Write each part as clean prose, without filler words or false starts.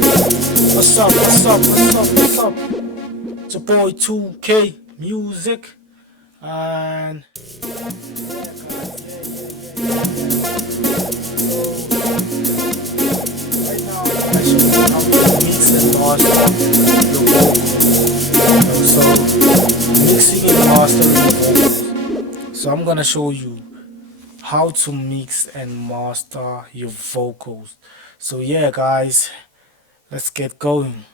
What's up? What's up? What's up? What's up? It's your boy 2K Music, and right now I'm actually how to mix and master your vocals. So mixing and mastering your vocals. So I'm gonna show you how to mix and master your vocals. So yeah, guys, let's get going.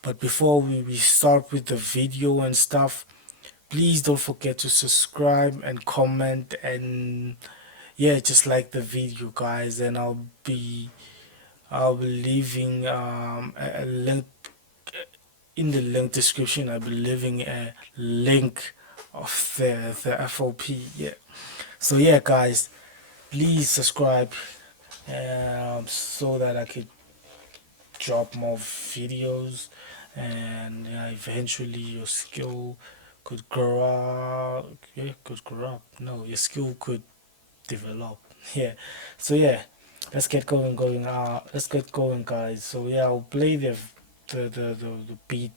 But before we start with the video and stuff, please don't forget to subscribe and comment, and yeah, just like the video, guys. And I'll be leaving a link in the link description. I'll be leaving a link of the FOP. Yeah. So yeah, guys, please subscribe so that I could drop more videos, and eventually your skill could grow up. Yeah, could grow up. No, your skill could develop. Yeah. So yeah, let's get going. Let's get going, guys. So yeah, I'll play the beat.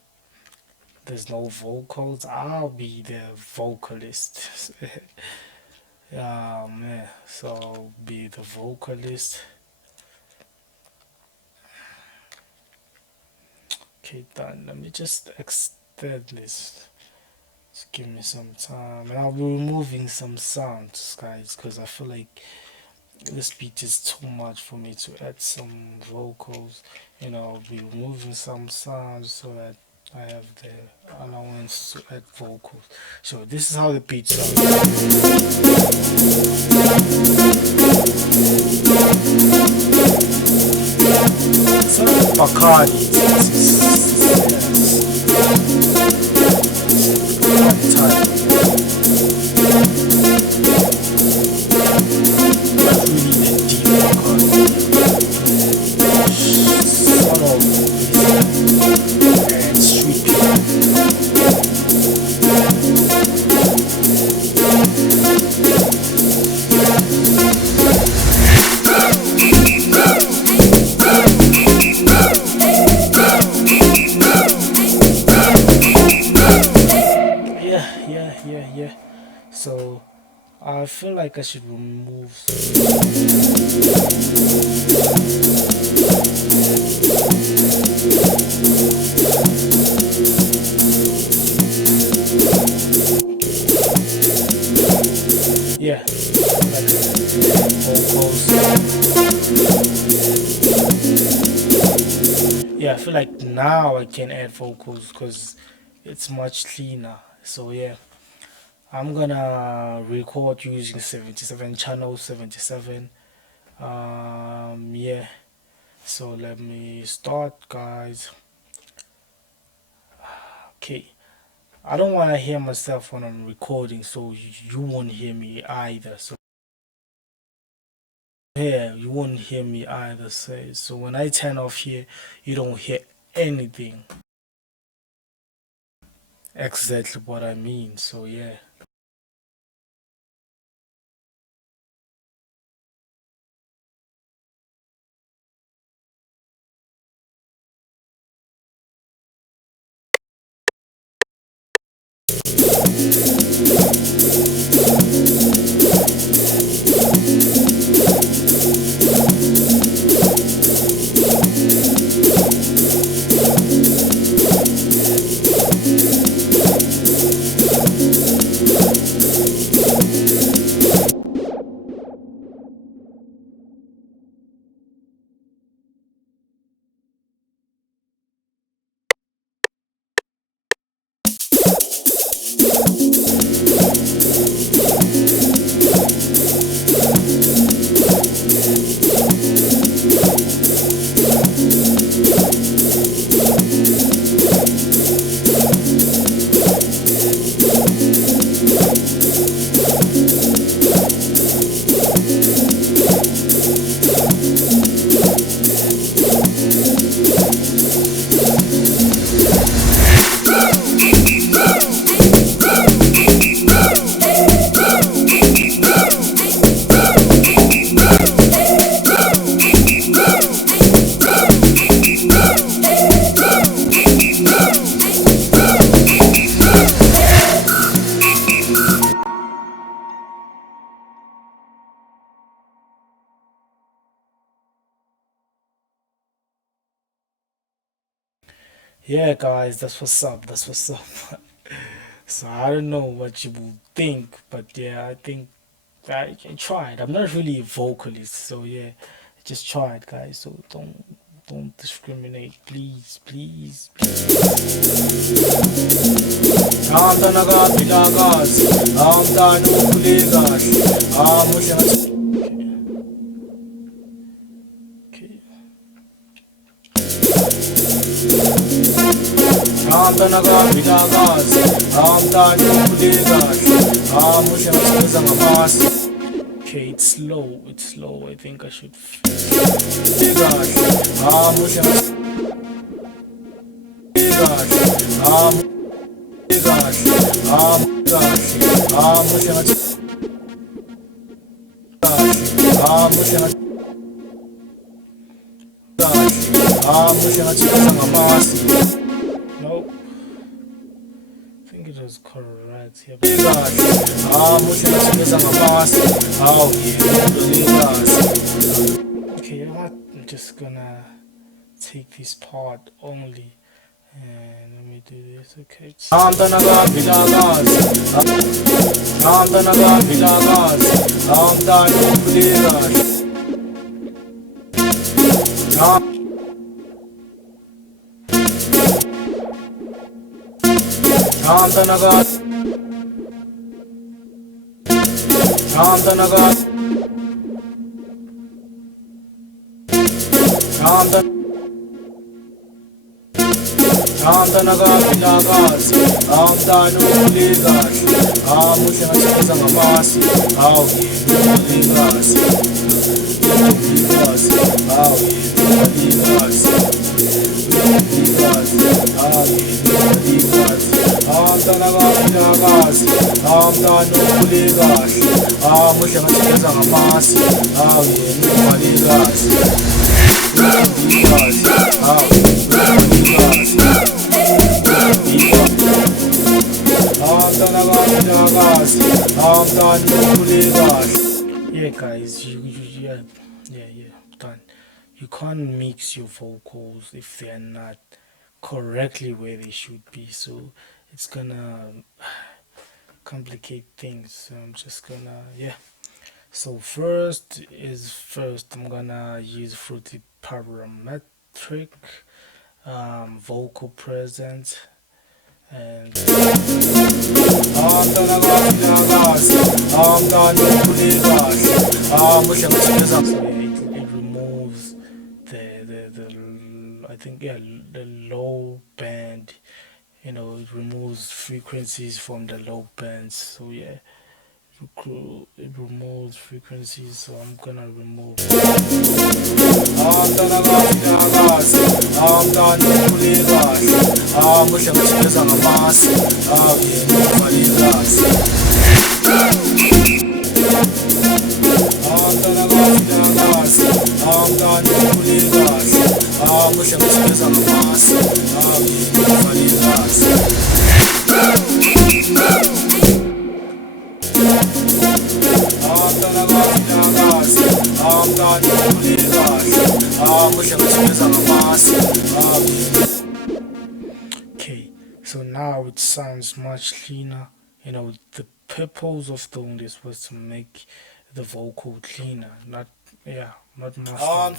There's no vocals. I'll be the vocalist. Man. So I'll be the vocalist. Okay, done. Let me just extend this. Just give me some time, and I'll be removing some sounds, guys, because I feel like this beat is too much for me to add some vocals. I'll be removing some sounds so that I have the allowance to add vocals. So this is how the beat sounds. It's like Bacardi. Yeah. So I feel like I should remove yeah, like vocals. Yeah, I feel like now I can add vocals because it's much cleaner. So yeah, I'm gonna record using 77 channel 77. Yeah, so let me start, guys. Okay, I don't want to hear myself when I'm recording, so you won't hear me either. So yeah, you won't hear me either. So when I turn off here, you don't hear anything. Exactly what I mean. So yeah. Yeah, guys, that's what's up. That's what's up. So I don't know what you will think, but yeah, I think I tried. I'm not really a vocalist, so yeah, I just tried, guys. So don't discriminate, please, please. Amtanaga bilagas, amtanu kuligas, amushat. Okay. Amtanaga bilagas, amtanu kuligas, amushat zangamas. Okay, it's slow. It's slow. I think I should. Bilagas, amushat. Bilagas, amushat. Amushat. Amushat. Nope. I think it was correct here. Okay, you know what? I'm just gonna take this part only. And let me do this, okay. Amtanaga Vilagas, Amtanaga Vilagas, Amtanu Vilagas, Amtanaga, Amtanaga, Amtanaga. Amtanaga Vilagas, Amtanu Vilagas, Amushat Zangamas, Awi Vilagas, Vilagas, Awi Vilagas, Vilagas, Awi Vilagas, Amtanaga Vilagas, Amtanu Vilagas, Amushat Zangamas, Awi Vilagas, Vilagas, Awi yeah, guys, yeah, done. You can't mix your vocals if they're not correctly where they should be, so it's gonna complicate things. So I'm just gonna, yeah. So first, I'm gonna use Fruity Parametric, vocal presence, and so it removes the I think, yeah, the low band. You know, it removes frequencies from the low bands. So yeah, it removes frequencies. So I'm gonna remove. Okay, so now it sounds much cleaner. You know, the purpose of doing this was to make the vocal cleaner, not, yeah, not mastering.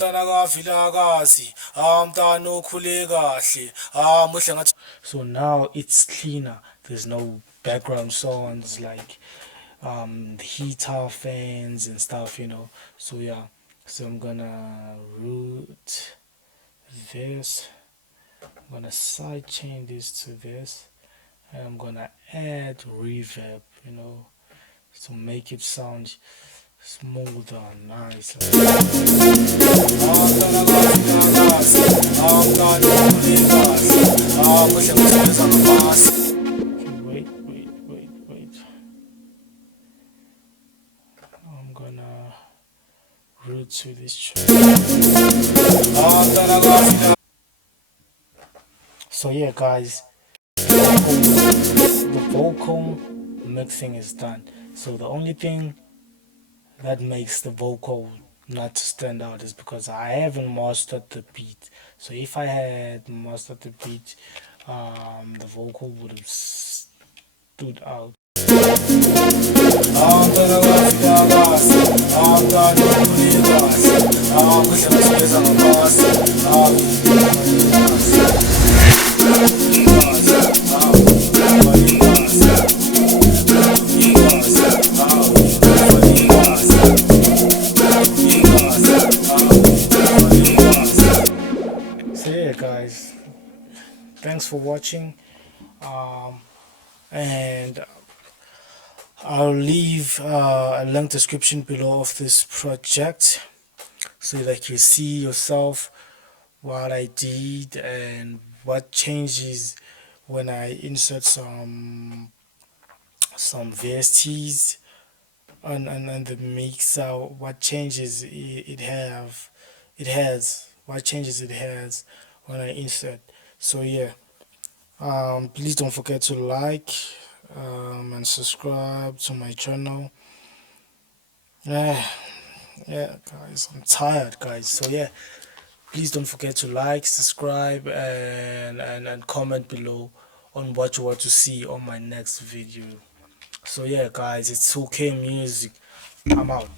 So now it's cleaner. There's no background sounds like the heater fans and stuff, you know. So yeah, so I'm gonna root this. I'm gonna sidechain this to this, and I'm gonna add reverb, you know, to make it sound smoother, nicer. Wait. I'm gonna root to this track. So yeah, guys, the vocal mixing is done. So the only thing that makes the vocal not to stand out is because I haven't mastered the beat. So if I had mastered the beat, the vocal would have stood out. So yeah, guys, thanks for watching. And I'll leave a link description below of this project so that you see yourself what I did and what changes when I insert some VSTs on the mixer, what changes it has, what changes it has when I insert. So yeah, please don't forget to like and subscribe to my channel. Yeah, yeah, guys, I'm tired, guys. So yeah, please don't forget to like, subscribe, and comment below on what you want to see on my next video. So yeah, guys, it's okay music. I'm out.